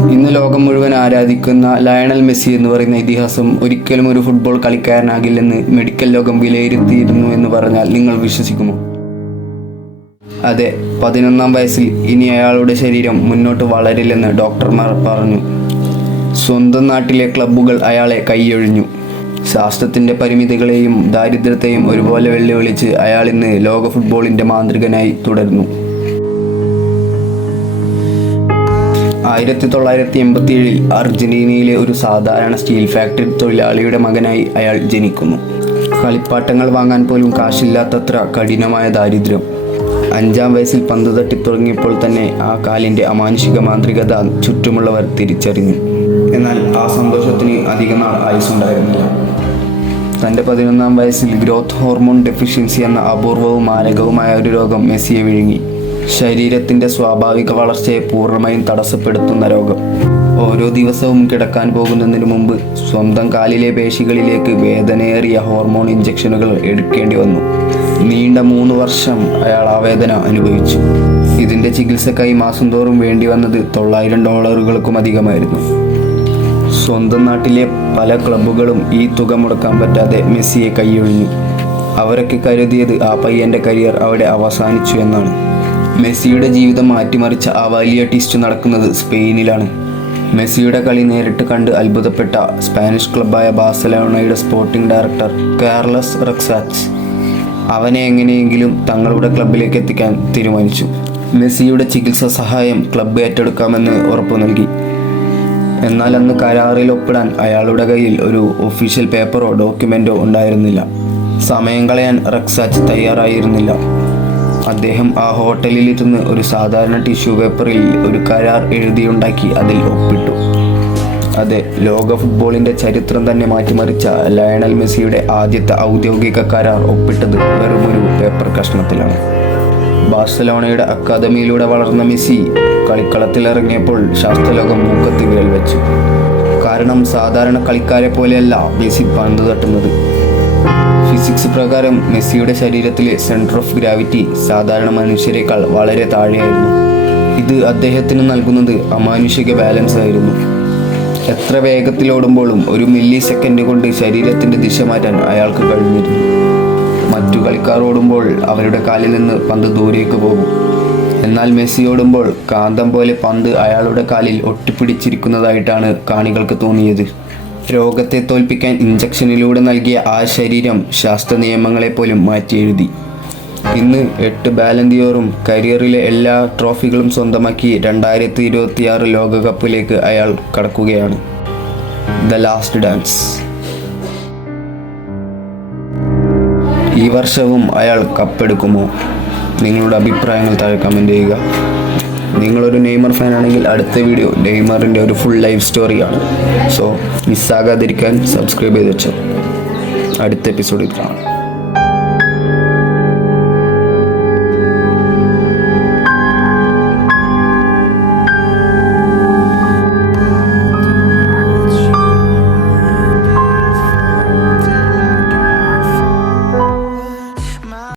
ഇന്ന് ലോകം മുഴുവൻ ആരാധിക്കുന്ന ലയണൽ മെസ്സി എന്ന് പറയുന്ന ഇതിഹാസം ഒരിക്കലും ഒരു ഫുട്ബോൾ കളിക്കാരനാകില്ലെന്ന് മെഡിക്കൽ ലോകം വിലയിരുത്തിയിരുന്നു എന്ന് പറഞ്ഞാൽ നിങ്ങൾ വിശ്വസിക്കുമോ? അതെ, 11ാം വയസ്സിൽ ഇനി അയാളുടെ ശരീരം മുന്നോട്ട് വളരില്ലെന്ന് ഡോക്ടർമാർ പറഞ്ഞു. സ്വന്തം നാട്ടിലെ ക്ലബ്ബുകൾ അയാളെ കൈയൊഴിഞ്ഞു. ശാസ്ത്രത്തിൻ്റെ പരിമിതികളെയും ദാരിദ്ര്യത്തെയും ഒരുപോലെ വെല്ലുവിളിച്ച് അയാൾ ഇന്ന് ലോക ഫുട്ബോളിൻ്റെ മാന്ത്രികനായി തുടരുന്നു. 1987 അർജന്റീനയിലെ ഒരു സാധാരണ സ്റ്റീൽ ഫാക്ടറി തൊഴിലാളിയുടെ മകനായി അയാൾ ജനിക്കുന്നു. കളിപ്പാട്ടങ്ങൾ വാങ്ങാൻ പോലും കാശില്ലാത്തത്ര കഠിനമായ ദാരിദ്ര്യം. 5ാം വയസ്സിൽ പന്ത് തട്ടി തുടങ്ങിയപ്പോൾ തന്നെ ആ കാലിൻ്റെ അമാനുഷിക മാന്ത്രികത ചുറ്റുമുള്ളവർ തിരിച്ചറിഞ്ഞു. എന്നാൽ ആ സന്തോഷത്തിന് അധികനാൾ ആയുസ്സുണ്ടായിരുന്നില്ല. തൻ്റെ 11ാം വയസ്സിൽ ഗ്രോത്ത് ഹോർമോൺ ഡെഫിഷ്യൻസി എന്ന അപൂർവവും മാരകവുമായ ഒരു രോഗം മെസ്സിയെ വിഴുങ്ങി. ശരീരത്തിൻ്റെ സ്വാഭാവിക വളർച്ചയെ പൂർണ്ണമായും തടസ്സപ്പെടുത്തുന്ന രോഗം. ഓരോ ദിവസവും കിടക്കാൻ പോകുന്നതിന് മുമ്പ് സ്വന്തം കാലിലെ പേശികളിലേക്ക് വേദനയേറിയ ഹോർമോൺ ഇഞ്ചക്ഷനുകൾ എടുക്കേണ്ടി വന്നു. നീണ്ട 3 വർഷം അയാൾ ആ വേദന അനുഭവിച്ചു. ഇതിൻ്റെ ചികിത്സക്കായി മാസം തോറും വേണ്ടി വന്നത് $900 അധികമായിരുന്നു. സ്വന്തം നാട്ടിലെ പല ക്ലബ്ബുകളും ഈ തുക മുടക്കാൻ പറ്റാതെ മെസ്സിയെ കൈയൊഴിഞ്ഞു. അവരൊക്കെ കരുതിയത് ആ പയ്യൻ്റെ കരിയർ അവിടെ അവസാനിച്ചു എന്നാണ്. മെസ്സിയുടെ ജീവിതം മാറ്റിമറിച്ച ആ വലിയ ട്വിസ്റ്റ് നടക്കുന്നത് സ്പെയിനിലാണ്. മെസ്സിയുടെ കളി നേരിട്ട് കണ്ട് അത്ഭുതപ്പെട്ട സ്പാനിഷ് ക്ലബ്ബായ ബാഴ്സലോണയുടെ സ്പോർട്ടിംഗ് ഡയറക്ടർ കാർലസ് റക്സാച്ച് അവനെ എങ്ങനെയെങ്കിലും തങ്ങളുടെ ക്ലബ്ബിലേക്ക് എത്തിക്കാൻ തീരുമാനിച്ചു. മെസ്സിയുടെ ചികിത്സാ സഹായം ക്ലബ്ബ് ഏറ്റെടുക്കാമെന്ന് ഉറപ്പു നൽകി. എന്നാൽ അന്ന് കരാറിൽ ഒപ്പിടാൻ അയാളുടെ കയ്യിൽ ഒരു ഒഫീഷ്യൽ പേപ്പറോ ഡോക്യുമെൻ്റോ ഉണ്ടായിരുന്നില്ല. സമയം കളയാൻ റക്സാച്ച് തയ്യാറായിരുന്നില്ല. അദ്ദേഹം ആ ഹോട്ടലിലിരുന്ന് ഒരു സാധാരണ ടിഷ്യൂ പേപ്പറിൽ ഒരു കരാർ എഴുതിയുണ്ടാക്കി അതിൽ ഒപ്പിട്ടു. അതെ, ലോക ഫുട്ബോളിൻ്റെ ചരിത്രം തന്നെ മാറ്റിമറിച്ച ലയണൽ മെസ്സിയുടെ ആദ്യത്തെ ഔദ്യോഗിക കരാർ ഒപ്പിട്ടത് വെറുമൊരു പേപ്പർ കഷ്ണത്തിലാണ്. ബാഴ്സലോണയുടെ അക്കാദമിയിലൂടെ വളർന്ന മെസ്സി കളിക്കളത്തിലിറങ്ങിയപ്പോൾ ശാസ്ത്രലോകം മൂക്കത്തി വിരൽ വെച്ചു. കാരണം സാധാരണ കളിക്കാരെ പോലെയല്ല മെസ്സി പന്ത് തട്ടുന്നത്. ഫിസിക്സ് പ്രകാരം മെസ്സിയുടെ ശരീരത്തിലെ സെൻറ്റർ ഓഫ് ഗ്രാവിറ്റി സാധാരണ മനുഷ്യരെക്കാൾ വളരെ താഴെയായിരുന്നു. ഇത് അദ്ദേഹത്തിന് നൽകുന്നത് അമാനുഷിക ബാലൻസ് ആയിരുന്നു. എത്ര വേഗത്തിലോടുമ്പോഴും 1 മില്ലി സെക്കൻഡ് കൊണ്ട് ശരീരത്തിൻ്റെ ദിശ മാറ്റാൻ അയാൾക്ക് കഴിഞ്ഞിരുന്നു. മറ്റു കളിക്കാർ ഓടുമ്പോൾ അവരുടെ കാലിൽ നിന്ന് പന്ത് ദൂരേക്ക് പോകും. എന്നാൽ മെസ്സി ഓടുമ്പോൾ കാന്തം പോലെ പന്ത് അയാളുടെ കാലിൽ ഒട്ടിപ്പിടിച്ചിരിക്കുന്നതായിട്ടാണ് കാണികൾക്ക് തോന്നിയത്. രോഗത്തെ തോൽപ്പിക്കാൻ ഇഞ്ചക്ഷനിലൂടെ നൽകിയ ആ ശരീരം ശാസ്ത്ര നിയമങ്ങളെപ്പോലും മാറ്റിയെഴുതി. ഇന്ന് 8 ബാലൻ ദിയോറും കരിയറിലെ എല്ലാ ട്രോഫികളും സ്വന്തമാക്കി 2026 ലോകകപ്പിലേക്ക് അയാൾ കടക്കുകയാണ്. The last dance. ഈ വർഷവും അയാൾ കപ്പെടുക്കുമോ? നിങ്ങളുടെ അഭിപ്രായങ്ങൾ താഴെ കമൻറ്റ് ചെയ്യുക. നിങ്ങളൊരു നെയ്മർ ഫാൻ ആണെങ്കിൽ അടുത്ത വീഡിയോ നെയ്മറിൻ്റെ ഒരു ഫുൾ ലൈഫ് സ്റ്റോറിയാണ്. സോ മിസ്സാകാതിരിക്കാൻ സബ്സ്ക്രൈബ് ചെയ്ത് വെച്ചോ. അടുത്ത എപ്പിസോഡിൽ കാണാം.